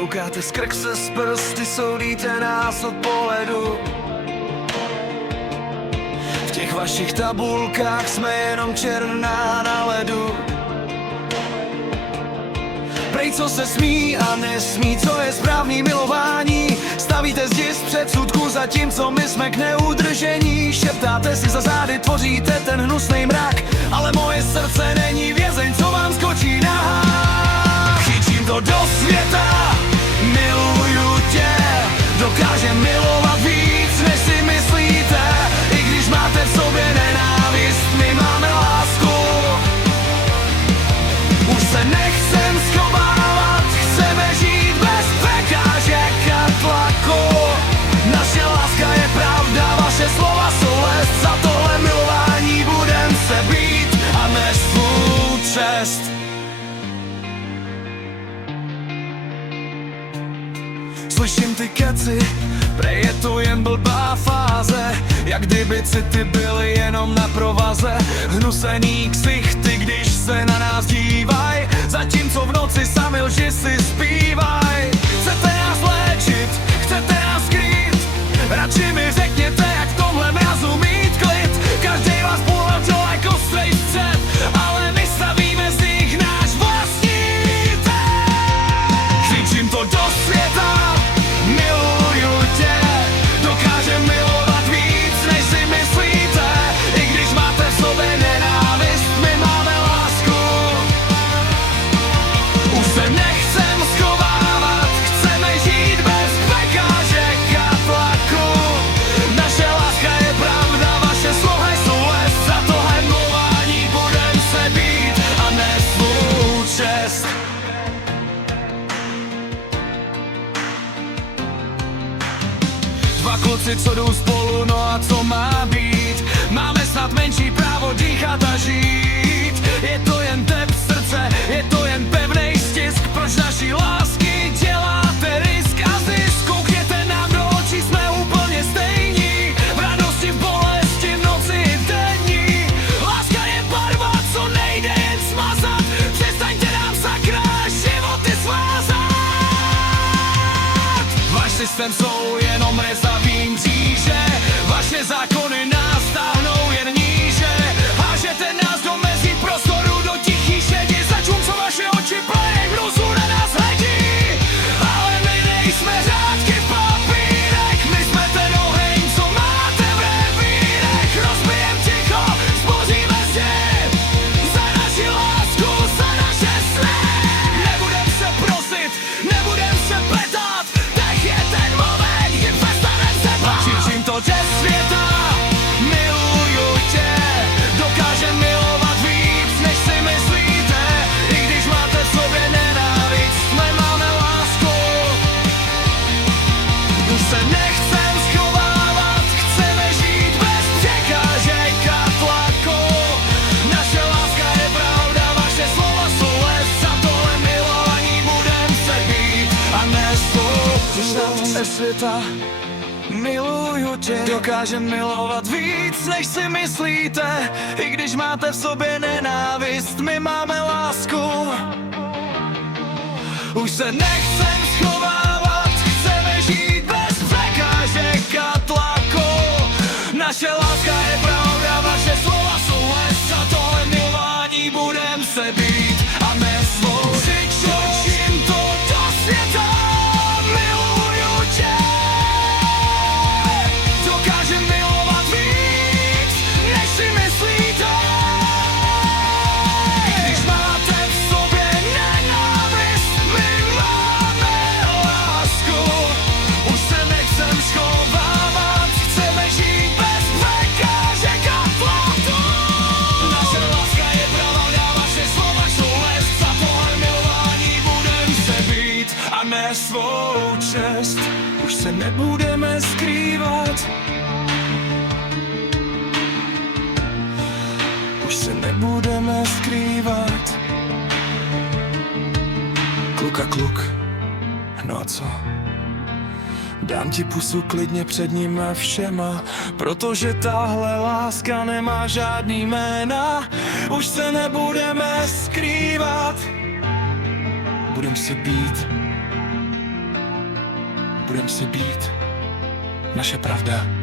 Koukáte skrk se z prsty, soudíte nás od pohledu. V těch vašich tabulkách jsme jenom černá na ledu. Prej co se smí a nesmí, co je správný milování. Stavíte zdi z předsudku, zatímco my jsme k neudržení. Šeptáte si za zády, tvoříte ten hnusnej mrak, ale moje srdce není vězeň, co vám skočí na hák. Chytím to do světa, miluju tě. Dokážem milovat víc, než si myslíte. I když máte v sobě nenávist, my máme lásku. Už se nechcem schovávat, chceme žít bez překážek a tlaku. Naše láska je pravda, vaše slova jsou les. Za tohle milování budem se být a nést svou čest. Slyším ty keci, prej je to jen blbá fáze. Jak kdyby city byly jenom na provaze. Hnusený ksichty, když se na nás dívaj, zatímco v noci sami lži si zpívaj. Chcete nás léčit, chcete nás skrýt, radši mi řekněte, jak v tomhle mrazu mít klid. Každý vás pohltil jako strej střed, ale my stavíme z nich náš vlastní ten. Křičím to do světa, miluju tě. Dokážem milovat víc, než si myslíte. I když máte v sobě nenávist, my máme lásku. Už se nechcem schovávat, chceme žít bez překážek a tlaku. Naše láska je pravda, vaše slova jsou les. Za tohle mluvání budem se být a nést svou čest. Dva kluci, co jdou spolu, no a co má být? Máme snad menší právo dýchat a žít. Je to jen tep srdce, je to jen pevnej stisk. Proč naší lásky děláte risk a zisk? Koukněte nám do očí, jsme úplně stejní. V radosti, v bolesti, v noci i v denní. Láska je barva, co nejde jen smazat. Přestaňte nám sakra životy svázat. Váš systém jsou jenom rezavý mříže. Vaše zákony nás táhnou jen níže. Hážete nás do mezí prostoru, do tichý šedi. Zatímco vaše oči plnej hruzu na nás hledí. Ale my nejsme řádky v papírech. My jsme ten oheň, co máte v revírech. Rozbijem ticho, zboříme zdi. Za naši lásku, za naše sny. Nebudem se prosit, nebudem se petát. Teď je ten moment, kdy přestanem se bát. Křičím to ze světa, miluju tě. Dokážem milovat víc, než si myslíte. I když máte v sobě nenávist, my máme lásku. Už se nechcem schovávat, chceme žít bez překážek a tlaku. Naše láska je pravda, vaše slova jsou les. Za tohle milování budem se být a nést svou ze světa. Miluju tě, dokážem milovat víc, než si myslíte. I když máte v sobě nenávist, my máme lásku. Už se nechcem schovávat, chceme žít bez překážek a tlaku. Naše láska je pravda, vaše slova jsou les. Za tohle milování budem se být a nést svou. Křičím to do světa, miluju tě. Dokážem milovat víc, než si myslíte. Když máte v sobě nenávist, my máme lásku. Už se nechcem schovávat, chceme žít bez překážek a tlaku. Naše láska je pravda, vaše slova jsou les. Za tohle milování budem se být a nést svou čest. Už se nebudeme skrývat. Už se nebudeme skrývat. Kluk a kluk, no a co? Dám ti pusu klidně před nimi všema, protože tahle láska nemá žádný jména. Už se nebudeme skrývat, budem si být budem si být. Naše pravda